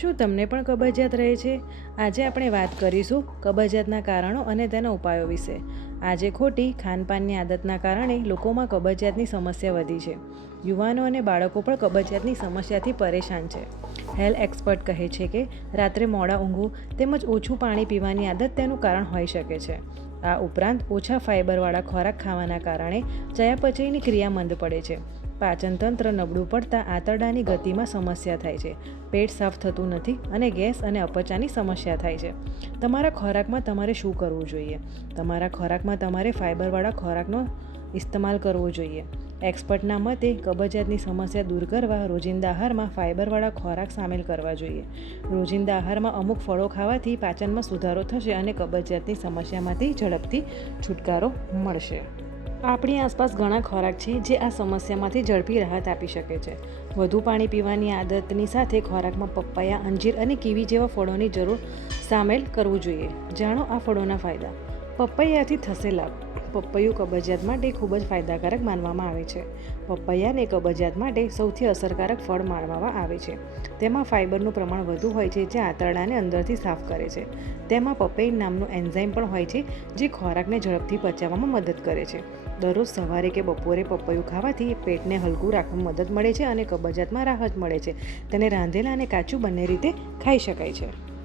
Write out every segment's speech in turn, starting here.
શું તમને પણ કબજિયાત રહે છે? આજે આપણે વાત કરીશું કબજિયાતના કારણો અને તેના ઉપાયો વિશે. આજે ખોટી ખાનપાનની આદતના કારણે લોકોમાં કબજિયાતની સમસ્યા વધી છે. યુવાનો અને બાળકો પણ કબજિયાતની સમસ્યાથી પરેશાન છે. હેલ્થ એક્સપર્ટ કહે છે કે રાત્રે મોડા ઊંઘવું તેમજ ઓછું પાણી પીવાની આદત તેનું કારણ હોઈ શકે છે. આ ઉપરાંત ઓછા ફાઇબરવાળા ખોરાક ખાવાના કારણે ચયાપચયની ક્રિયા મંદ પડે છે. પાચનતંત્ર નબળું પડતા આંતરડાની ગતિમાં સમસ્યા થાય છે. પેટ સાફ થતું નથી અને ગેસ અને અપચાની સમસ્યા થાય છે. તમારા ખોરાકમાં તમારે શું કરવું જોઈએ? તમારા ખોરાકમાં તમારે ફાઇબરવાળા ખોરાકનો ઇસ્તેમાલ કરવો જોઈએ. એક્સપર્ટના મતે, કબજિયાતની સમસ્યા દૂર કરવા રોજિંદા આહારમાં ફાઇબરવાળા ખોરાક સામેલ કરવા જોઈએ. રોજિંદા આહારમાં અમુક ફળો ખાવાથી પાચનમાં સુધારો થશે અને કબજિયાતની સમસ્યામાંથી ઝડપથી છુટકારો મળશે. આપણી આસપાસ ઘણા ખોરાક છે જે આ સમસ્યામાંથી ઝડપી રાહત આપી શકે છે. વધુ પાણી પીવાની આદતની સાથે ખોરાકમાં પપૈયા, અંજીર અને કીવી જેવા ફળોની જરૂર સામેલ કરવું જોઈએ. જાણો આ ફળોના ફાયદા. પપૈયાથી થશે લાભ પપૈયું કબજિયાત માટે ખૂબ જ ફાયદાકારક માનવામાં આવે છે. પપૈયાને કબજિયાત માટે સૌથી અસરકારક ફળ માનવામાં આવે છે. તેમાં ફાઇબરનું પ્રમાણ વધુ હોય છે, જે આંતરડાને અંદરથી સાફ કરે છે. તેમાં પપૈન નામનું એન્ઝાઇમ પણ હોય છે, જે ખોરાકને ઝડપથી પચાવવામાં મદદ કરે છે. દરરોજ સવારે કે બપોરે પપૈયું ખાવાથી પેટને હલકું રાખવામાં મદદ મળે છે અને કબજિયાતમાં રાહત મળે છે. તેને રાંધેલા અને કાચું બંને રીતે ખાઈ શકાય છે.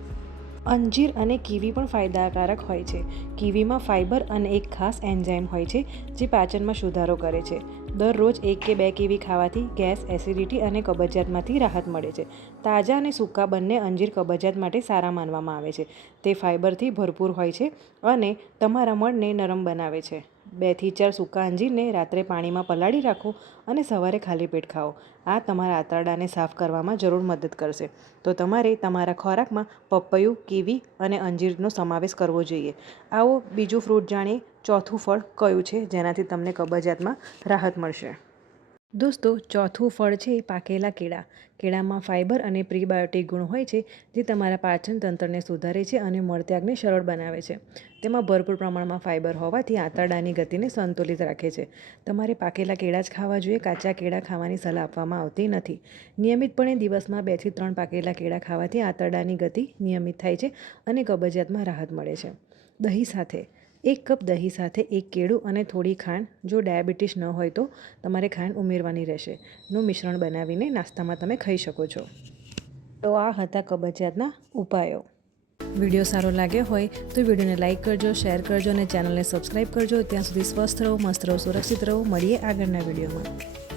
અંજીર અને કીવી પણ ફાયદાકારક હોય છે. કીવીમાં ફાઇબર અને એક ખાસ એન્ઝાઇમ હોય છે, જે પાચનમાં સુધારો કરે છે. દરરોજ એક કે બે કીવી ખાવાથી ગેસ, એસિડિટી અને કબજિયાતમાંથી રાહત મળે છે. તાજા અને સૂકા બંને અંજીર કબજિયાત માટે સારા માનવામાં આવે છે. તે ફાઇબરથી ભરપૂર હોય છે અને તમારા મળને નરમ બનાવે છે. બેથી ચાર સૂકા અંજીરને રાત્રે પાણીમાં પલાળી રાખો અને સવારે ખાલી પેટ ખાઓ. આ તમારા આંતરડાને સાફ કરવામાં જરૂર મદદ કરશે. તો તમારે તમારા ખોરાકમાં પપૈયું, કીવી અને અંજીરનો સમાવેશ કરવો જોઈએ. આવો બીજું ફ્રૂટ જાણીએ. ચોથું ફળ કયું છે? જેનાથી તમને કબજિયાતમાં રાહત મળશે. દોસ્તો, ચોથું ફળ છે પાકેલા કેળા. કેળામાં ફાઇબર અને પ્રીબાયોટિક ગુણ હોય છે, જે તમારા પાચન તંત્રને સુધારે છે અને મળત્યાગને સરળ બનાવે છે. તેમાં ભરપૂર પ્રમાણમાં ફાઇબર હોવાથી આંતરડાની ગતિને સંતુલિત રાખે છે. તમારે પાકેલા કેળા જ ખાવા જોઈએ, કાચા કેળા ખાવાની સલાહ આપવામાં આવતી નથી. નિયમિતપણે દિવસમાં બેથી ત્રણ પાકેલા કેળા ખાવાથી આંતરડાની ગતિ નિયમિત થાય છે અને કબજિયાતમાં રાહત મળે છે. દહીં સાથે એક કપ દહીં સાથે એક કેળું અને થોડી ખાંડ. જો ડાયાબિટીસ ન હોય તો તમારે ખાંડ ઉમેરવાની રહેશે. નું મિશ્રણ બનાવીને નાસ્તામાં તમે ખાઈ શકો છો. તો આ હતા કબજિયાતના ઉપાયો. વીડિયો સારો લાગ્યો હોય તો વિડીયોને લાઇક કરજો, શેર કરજો અને ચેનલને સબસ્ક્રાઈબ કરજો. ત્યાં સુધી સ્વસ્થ રહો, મસ્ત રહો, સુરક્ષિત રહો. મળીએ આગળના વિડીયોમાં.